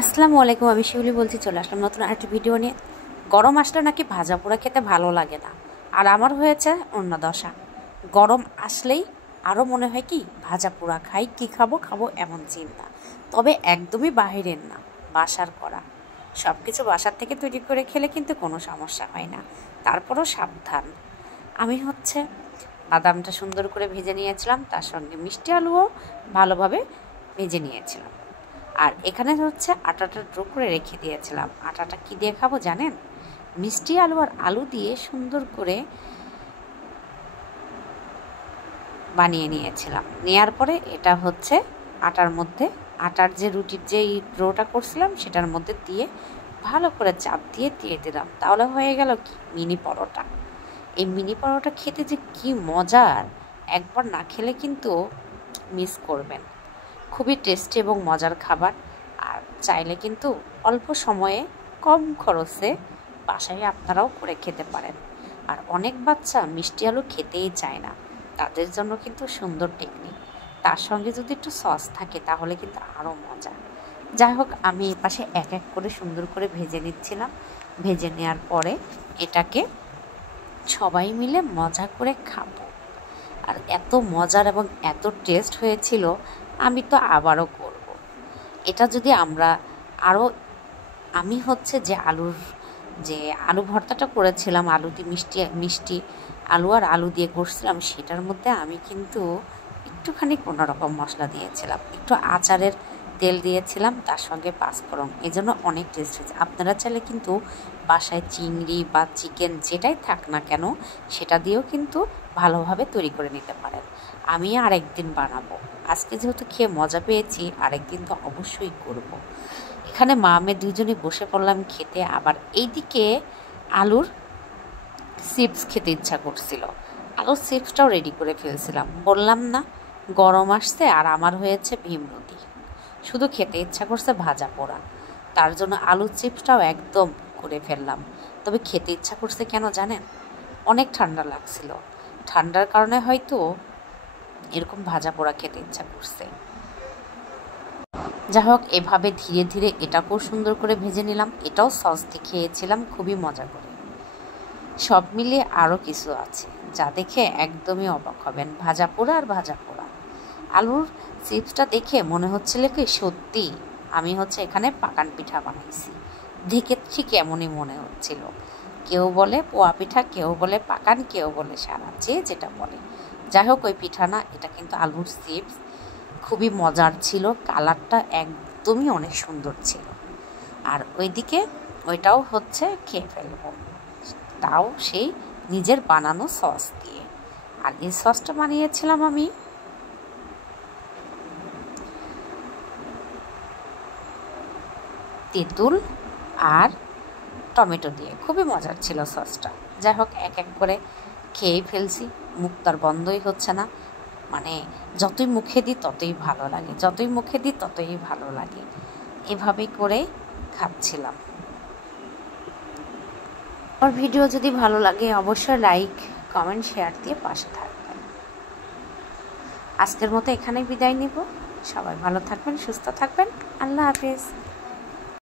আসসালামু আলাইকুম, আমি শিউলি বলছি। চলে আসলাম নতুন আরেকটি ভিডিও নিয়ে। গরম আসলে নাকি ভাজা পোড়া খেতে ভালো লাগে না, আর আমার হয়েছে অন্য দশা। গরম আসলেই আরও মনে হয় কি ভাজা পোড়া খাই, কি খাবো খাবো এমন চিন্তা। তবে একদমই বাহিরের না, বাসার করা। সব কিছু বাসার থেকে তৈরি করে খেলে কিন্তু কোনো সমস্যা হয় না, তারপরও সাবধান। আমি বাদামটা সুন্দর করে ভেজে নিয়েছিলাম, তার সঙ্গে মিষ্টি আলুও ভালোভাবে ভেজে নিয়েছিলাম। আর এখানে আটাটা ড্রো করে রেখে দিয়েছিলাম। আটাটা কি দিয়ে খাবো জানেন? মিষ্টি আলু আর আলু দিয়ে সুন্দর করে বানিয়ে নিয়েছিলাম। নেয়ার পরে এটা আটার মধ্যে, আটার যে রুটির যে ড্রোটা করছিলাম সেটার মধ্যে দিয়ে ভালো করে চাপ দিয়ে দিয়ে দিলাম। তাহলে হয়ে গেল কি মিনি পরোটা। এই মিনি পরোটা খেতে যে কি মজার, একবার না খেলে কিন্তু মিস করবেন। খুবই টেস্টি এবং মজার খাবার। আর চাইলে কিন্তু অল্প সময়ে কম খরচে বাসায় আপনারাও করে খেতে পারেন। আর অনেক বাচ্চা মিষ্টি আলু খেতেই চায় না, তাদের জন্য কিন্তু সুন্দর টেকনিক। তার সঙ্গে যদি একটু সস থাকে তাহলে কিন্তু আরও মজা। যাই হোক, আমি এ পাশে এক এক করে সুন্দর করে ভেজে নিচ্ছিলাম। ভেজে নেওয়ার পরে এটাকে সবাই মিলে মজা করে খাবো। আর এত মজার এবং এত টেস্ট হয়েছিল, আমি তো আবারও করব। এটা যদি আমরা আরও, আমি যে আলু ভর্তাটা করেছিলাম, আলু দিয়ে মিষ্টি আলু আর আলু দিয়ে করছিলাম, সেটার মধ্যে আমি কিন্তু একটুখানি কোনোরকম মশলা দিয়েছিলাম, একটু আচারের তেল দিয়েছিলাম, তার সঙ্গে পাঁচফোড়ন। এই জন্য অনেক টেস্ট হয়েছে। আপনারা চাইলে কিন্তু বাসায় চিংড়ি বা চিকেন যেটাই থাক না কেন সেটা দিয়েও কিন্তু ভালোভাবে তৈরি করে নিতে পারেন। আমি আরেকদিন বানাবো। আজকে যেহেতু খেয়ে মজা পেয়েছি, আরেকদিন তো অবশ্যই করব। এখানে মা মেয়ে দুজনে বসে পড়লাম খেতে। আবার এইদিকে আলুর চিপস খেতে ইচ্ছা করছিল, আলুর চিপসটাও রেডি করে ফেলছিলাম। বললাম না গরম আসছে, আর আমার হয়েছে ভীমরুটি। শুধু খেতে ইচ্ছা করছে ভাজা পোড়া, তার জন্য আলুর চিপসটাও একদম করে ফেললাম। তবে খেতে ইচ্ছা করছে কেন জানেন? অনেক ঠান্ডা লাগছিল, ঠান্ডার কারণে হয়তো এরকম ভাজা পোড়া খেতে ইচ্ছা করছে। যাই হোক, এভাবে ধীরে ধীরে এটাকেও সুন্দর করে ভেজে নিলাম। এটাও সস দিয়ে খেয়েছিলাম খুবই মজা করে। সব মিলিয়ে আরও কিছু আছে যা দেখে একদমই অবাক হবেন। ভাজা পোড়া আর ভাজা পোড়া। আলুর চিপসটা দেখে মনে হচ্ছিল কি সত্যি আমি এখানে পাকান পিঠা বানাইছি। দেখে ঠিক এমনই মনে হচ্ছিল। কেউ বলে পোয়া পিঠা, কেউ বলে পাকান, কেউ বলে সারা, যে যেটা বলে। যাই হোক, ওই পিঠা না, এটা কিন্তু আলুর চিপস। খুবই মজার ছিল, কালারটা একদমই অনেক সুন্দর ছিল। আর ওইদিকে ওইটাও খেয়ে ফেলবো, তাও সেই নিজের বানানো সস দিয়ে। আর এই সসটা বানিয়েছিলাম আমি তেঁতুল আর টমেটো দিয়ে। খুবই মজার ছিল সসটা। যাই হোক, এক এক করে খেয়ে ফেলছি, মুখ তার বন্ধই হচ্ছে না। মানে যতই মুখে দিই ততই ভালো লাগে, যতই মুখে দিই ততই ভালো লাগে। এভাবেই করে খাচ্ছিলাম। আর ভিডিও যদি ভালো লাগে অবশ্যই লাইক, কমেন্ট, শেয়ার দিয়ে পাশে থাকবেন। আজকের মতো এখানেই বিদায় নিব। সবাই ভালো থাকবেন, সুস্থ থাকবেন। আল্লাহ হাফেজ।